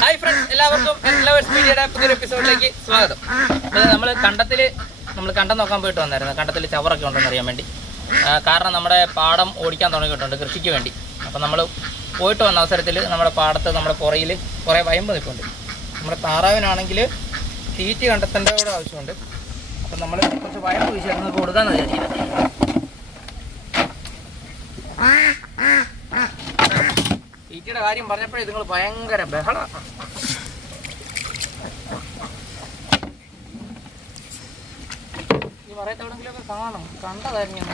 Hi friends, എല്ലാവർക്കും flowers മീഡിയയുടെ പുതിയൊരു എപ്പിസോഡിലേക്ക് സ്വാഗതം. നമ്മൾ കണ്ടം നോക്കാൻ പോയിട്ട് വന്നായിരുന്നു. കണ്ടത്തിൽ ചവറൊക്കെ ഉണ്ടെന്ന് അറിയാൻ വേണ്ടി. കാരണം നമ്മുടെ പാടം ഓടിക്കാൻ തുടങ്ങിയിട്ടുണ്ട് കൃഷിക്ക് വേണ്ടി. അപ്പം നമ്മൾ പോയിട്ട് വന്ന അവസരത്തിൽ നമ്മുടെ പാടത്ത് നമ്മുടെ പുറയിൽ കുറേ വയമ്പ് നിൽപ്പുണ്ട്. നമ്മുടെ താറാവിനാണെങ്കിൽ തീറ്റി കണ്ടെത്തേണ്ട കൂടെ ആവശ്യമുണ്ട്. അപ്പം നമ്മൾ കുറച്ച് വയമ്പ് വീശിട്ട് കൊടുക്കാമെന്ന് വിചാരിക്കുന്നത്. തീറ്റിയുടെ കാര്യം പറഞ്ഞപ്പോഴേ നിങ്ങൾ ഭയങ്കര ബഹളമാണ്. ഈ പറയത്ത് എവിടെങ്കിലുമൊക്കെ കാണും, കണ്ടതായിരുന്നു ഞാൻ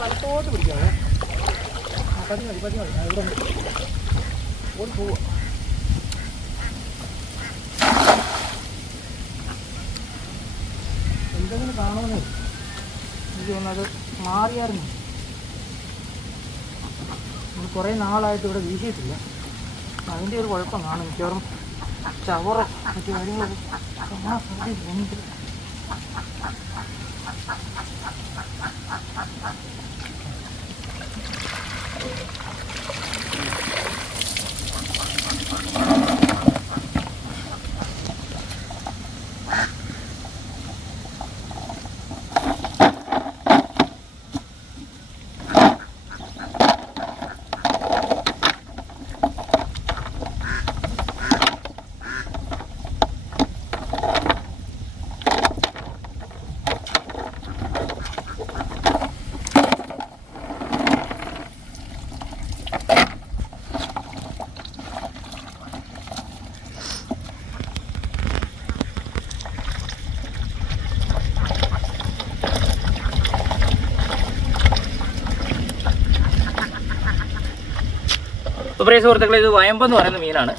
വലത്തോട്ട് പിടിക്കാവേ. പതി മതി ഇവിടെ ഓടി പോവുക. എന്തെങ്കിലും കാണുമെന്നേ എനിക്ക് തോന്നുന്നത് മാറിയായിരുന്നു. നമ്മൾ കുറേ നാളായിട്ട് ഇവിടെ വീശിയിട്ടില്ല. അതിൻ്റെ ഒരു കുഴപ്പം കാണും. മിക്കവാറും ചവറോ മറ്റു കാര്യങ്ങളൊക്കെ കാണാൻ സാധ്യതയുണ്ട്. പ്രിയ സുഹൃത്തുക്കളെ, ഇത് വയമ്പെന്ന് പറയുന്ന മീനാണ്.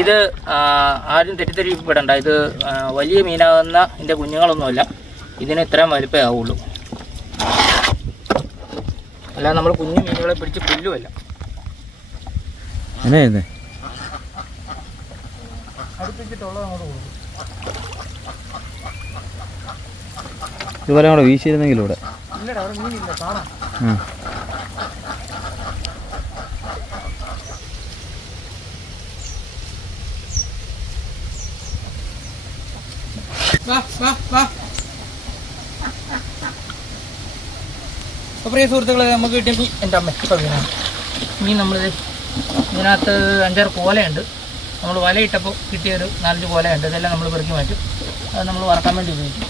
ഇത് ആരും തെറ്റിദ്ധരിപ്പെടേണ്ട. ഇത് വലിയ മീനാകുന്ന ഇതിൻ്റെ കുഞ്ഞുങ്ങളൊന്നുമല്ല. ഇതിന് ഇത്രയും വലിപ്പമേ ആവുള്ളൂ. അല്ലാതെ നമ്മൾ കുഞ്ഞു മീനുകളെ പിടിച്ച് പുല്ലുമല്ല. അടുപ്പിച്ചിട്ടുള്ളത് അങ്ങോട്ട് കൊടുക്കും. ഇതുപോലെ അവിടെ വീശിയിരുന്നെങ്കിലും ഇവിടെ ഇല്ലടാ, അവിടെ മീനില്ല, കാണാം. പ്രിയ സുഹൃത്തുക്കളെ, നമുക്ക് കിട്ടിയ മീൻ എൻ്റെ അമ്മ ഇപ്പം വീണാണ്. മീൻ നമ്മൾ ഇതിനകത്ത് 5-6 കോലയുണ്ട്. നമ്മൾ വലയിട്ടപ്പോൾ കിട്ടിയൊരു 4 കോലയുണ്ട്. ഇതെല്ലാം നമ്മൾ പെറുക്കി മാറ്റും. അത് നമ്മൾ വറക്കാൻ വേണ്ടി ഉപയോഗിക്കും.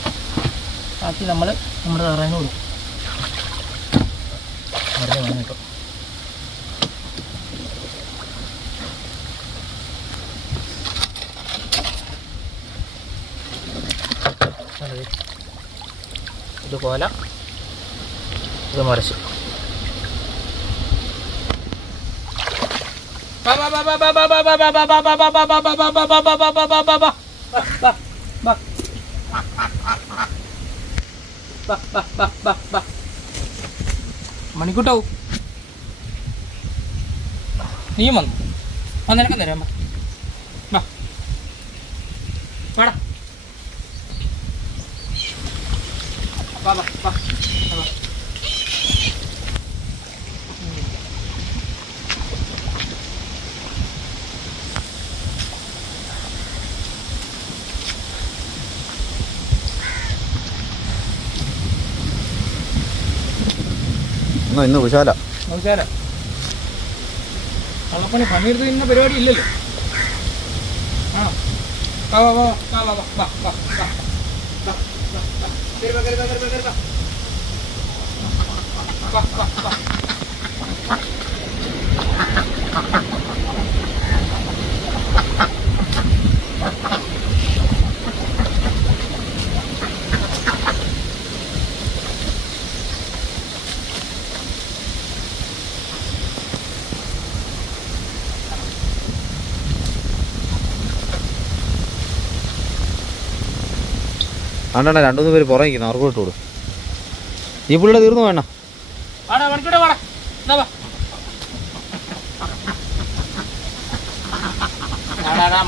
ബാക്കി നമ്മൾ നമ്മുടെ തറയിന് കൊടുക്കും. വെറുതെ വേണം കേട്ടോ. ഇത് കോല, ഇത് മറിച്ച്. മണിക്കൂട്ടോ, നീയും വന്നു. നിനക്കും തരാം. വാടാ. ഇന്ന് വിശാല കള്ളപ്പണി പണിയെടുത്ത് ഇന്ന പരിപാടി ഇല്ലല്ലോ. ആണ്ടാ 2-3 പേര് പുറകിക്കുന്നു, അവർക്ക് വിട്ടു കൊടുക്കും. ഈ പുള്ളിയുടെ തീർന്നു വേണ്ട. വാടാ മണിക്കൂടെ വാടാ, എന്നാ വാ.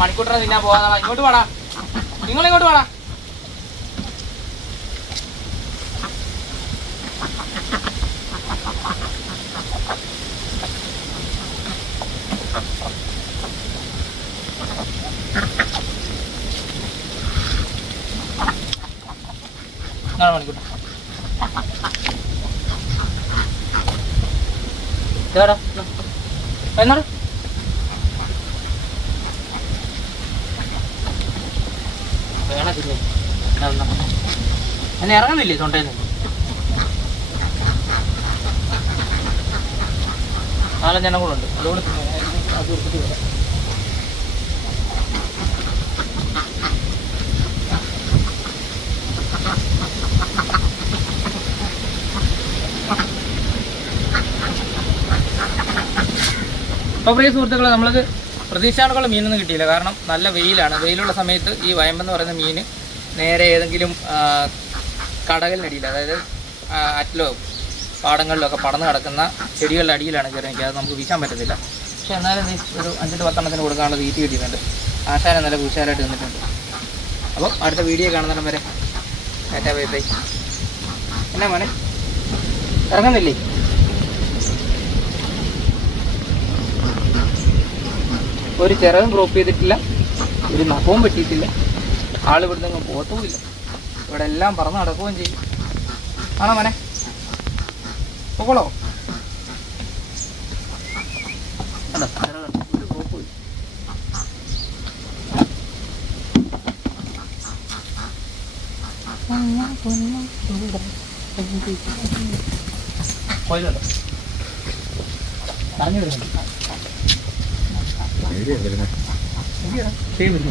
മണിക്കൂട്ടറെ നിന്നാ പോകാതാ, ഇങ്ങോട്ട് വാടാ, നിങ്ങളിങ്ങോട്ട് വാടാ. മണിക്കൂട്ട എന്നാണ് വേണ എന്നെ ഇറങ്ങുന്നില്ലേ തൊണ്ടയിൽ നിന്ന്? 4-5 എണ്ണം കൂടെ ഉണ്ട്, അതുകൊണ്ട് അത് എടുത്തിട്ട് വരാം. അപ്പോൾ പ്രിയ സുഹൃത്തുക്കളെ, നമ്മൾക്ക് പ്രതീക്ഷയോടുള്ള മീനൊന്നും കിട്ടിയില്ല. കാരണം നല്ല വെയിലാണ്. വെയിലുള്ള സമയത്ത് ഈ വയമ്പെന്ന് പറയുന്ന മീൻ നേരെ ഏതെങ്കിലും കടകളിനടിയിൽ, അതായത് അറ്റിലോ പാടങ്ങളിലോ ഒക്കെ പടന്ന് കിടക്കുന്ന ചെടികളുടെ അടിയിലാണ് കയറി നിൽക്കുക. അത് നമുക്ക് വീശാൻ പറ്റത്തില്ല. പക്ഷെ എന്നാലും ഒരു 5-10 എണ്ണത്തിന് കൊടുക്കാനുള്ള തീറ്റി കിട്ടിയിട്ടുണ്ട്. ആശാനം നല്ല കുശാലായിട്ട് നിന്നിട്ടുണ്ട്. അപ്പോൾ അടുത്ത വീഡിയോ കാണുന്നിടം വരെ ടാറ്റാ ബൈ ബൈ. എന്നാ മോനെ ഇറങ്ങുന്നില്ലേ? ഒരു ചിറകും ക്രോപ്പ് ചെയ്തിട്ടില്ല, ഒരു നഖവും പറ്റിയിട്ടില്ല, ആൾ ഇവിടുന്ന് അങ്ങ് പോത്തുമില്ല. ഇവിടെ എല്ലാം പറന്ന് നടക്കുകയും ചെയ്യും. ആണോ മോനെ? പൊക്കോളോ? കണ്ടോ ഒരു ക്രോപ്പ് പോയല്ലോ. പറഞ്ഞു വരുന്നുണ്ട്. ശരി വരുന്നത്. ചെയ്യുന്നില്ല.